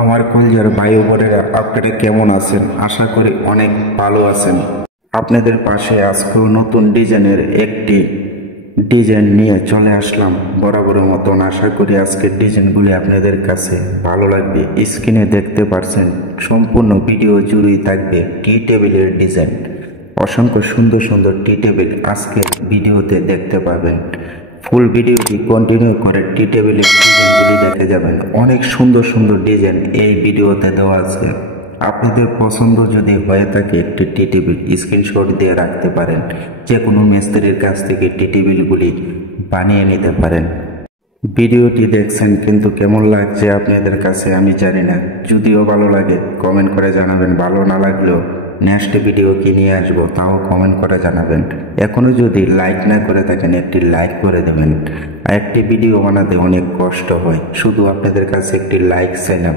আমার কলজার ভাই বোনেরা, আপনারা কেমন আছেন? আশা করি অনেক ভালো আছেন। আপনাদের পাশে আজকেও নতুন ডিজাইনের একটি ডিজাইন নিয়ে চলে আসলাম বরাবরের মতন। আশা করি আজকের ডিজাইনগুলি আপনাদের কাছে ভালো লাগবে। স্ক্রিনে দেখতে পাচ্ছেন সম্পূর্ণ ভিডিও জুড়েই থাকবে টি টেবিলের ডিজাইন। অসংখ্য সুন্দর সুন্দর টি টেবিল আজকের ভিডিওতে দেখতে পাবেন। ফুল ভিডিওটি কন্টিনিউ করে টি টেবিলের ডিজাইনগুলি দেখে যাবেন। অনেক সুন্দর সুন্দর ডিজাইন এই ভিডিওতে দেওয়া আছে। আপনাদের পছন্দ যদি হয়ে থাকে একটি টি টেবিল স্ক্রিনশট দিয়ে রাখতে পারেন। যে কোনো মিস্ত্রির কাছ থেকে টি টেবিলগুলি বানিয়ে নিতে পারেন। ভিডিওটি দেখছেন, কিন্তু কেমন লাগছে আপনাদের কাছে আমি জানি না। যদিও ভালো লাগে কমেন্ট করে জানাবেন, ভালো না লাগলেও নেক্সট ভিডিও কি নিয়ে আসবো তাও কমেন্ট করে জানাবেন। এখনও যদি লাইক না করে থাকেন একটি লাইক করে দেবেন। আর একটি ভিডিও বানাতে অনেক কষ্ট হয়, শুধু আপনাদের কাছে একটি লাইক চাই না।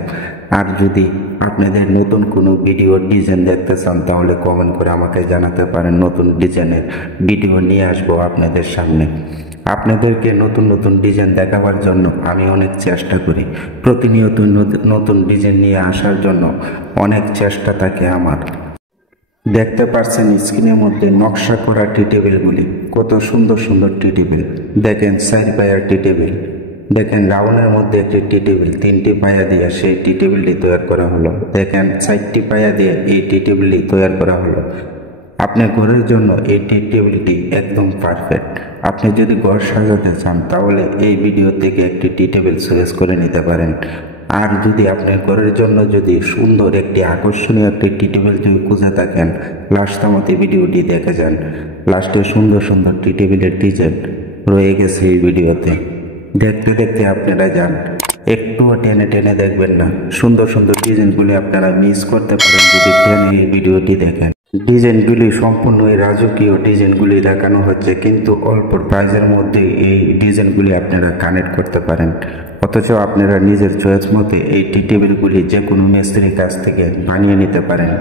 আর যদি আপনাদের নতুন কোনো ভিডিও ডিজাইন দেখতে চান তাহলে কমেন্ট করে আমাকে জানাতে পারেন। নতুন ডিজাইনের ভিডিও নিয়ে আসবো আপনাদের সামনে। আপনাদেরকে নতুন নতুন ডিজাইন দেখাবার জন্য আমি অনেক চেষ্টা করি। প্রতিনিয়ত নতুন ডিজাইন নিয়ে আসার জন্য অনেক চেষ্টা থাকে আমার। দেখতে পাচ্ছেন স্ক্রিনের মধ্যে নকশা করা টি টেবিলগুলি, কত সুন্দর সুন্দর টি টেবিল। দেখেন 4 পায়ার টি টেবিল, দেখেন রাউন্ডের মধ্যে একটি টি টেবিল 3টি পায়া দিয়ে সেই টি টেবিলটি তৈরি করা হলো। দেখেন 4টি পায়া দিয়ে এই টি টেবিলটি তৈরি করা হলো। আপনার ঘরের জন্য এই টি টেবিলটি একদম পারফেক্ট। আপনি যদি ঘর সাজাতে চান তাহলে এই ভিডিও থেকে একটি টি টেবিল চয়েস করে নিতে পারেন। আর যদি আপনার ঘরের জন্য যদি সুন্দর একটি আকর্ষণীয় একটি টি টেবিল যদি খুঁজে থাকেন, লাস্ট আমাদের ভিডিওটি দেখে যান। লাস্টে সুন্দর সুন্দর টি টেবিলের ডিজাইন রয়ে গেছে এই ভিডিওতে। দেখতে দেখতে আপনারা যান, একটুও টেনে টেনে দেখবেন না। সুন্দর সুন্দর ডিজাইনগুলি আপনারা মিস করতে পারেন যদি টেনে এই ভিডিওটি দেখেন। ডিজাইনগুলি সম্পূর্ণ রাজকীয় ডিজাইনগুলি দেখানো হচ্ছে, কিন্তু অল্প প্রাইজের মধ্যে এই ডিজাইনগুলি আপনারা কানেক্ট করতে পারেন। অথচ আপনারা নিজের চয়েস মতে এই টি টেবিলগুলি যে কোনো মিস্ত্রির কাছ থেকে বানিয়ে নিতে পারেন।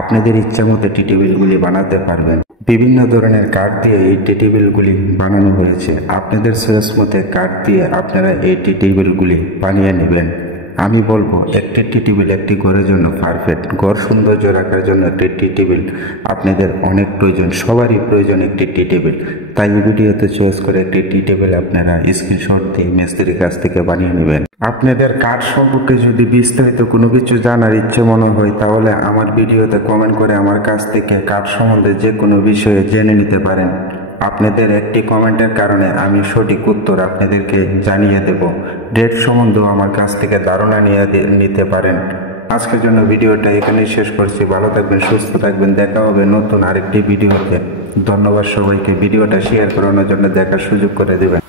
আপনাদের ইচ্ছা মতো টি টেবিলগুলি বানাতে পারবেন। বিভিন্ন ধরনের কাঠ দিয়ে এই টি টেবিলগুলি বানানো হয়েছে। আপনাদের চয়েস মতে কাঠ দিয়ে আপনারা এই টি টেবিলগুলি বানিয়ে নেবেন। আমি বলবো একটি টি টেবিল একটি ঘরের জন্য পারফেক্ট। ঘর সৌন্দর্য রাখার জন্য একটি টি টেবিল আপনাদের অনেক প্রয়োজন, সবারই প্রয়োজন একটি টি টেবিল। তাই এই ভিডিওতে চয়েস করে একটি টি টেবিল আপনারা স্ক্রিনশট দিয়ে মিস্ত্রির কাছ থেকে বানিয়ে নেবেন। আপনাদের কাঠ সম্পর্কে যদি বিস্তারিত কোনো কিছু জানার ইচ্ছে মনে হয় তাহলে আমার ভিডিওতে কমেন্ট করে আমার কাছ থেকে কাঠ সম্বন্ধে যে কোনো বিষয়ে জেনে নিতে পারেন। আপনাদের একটি কমেন্টের কারণে আমি সঠিক উত্তর আপনাদেরকে জানিয়ে দেব। ডেট সম্বন্ধেও আমার কাছ থেকে ধারণা নিতে পারেন। আজকের জন্য ভিডিওটা এখানেই শেষ করছি। ভালো থাকবেন, সুস্থ থাকবেন। দেখা হবে নতুন আরেকটি ভিডিওতে। ধন্যবাদ সবাইকে। ভিডিওটা শেয়ার করানোর জন্য দেখার সুযোগ করে দেবেন।